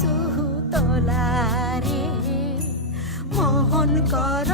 সুহতলারে মোহন কর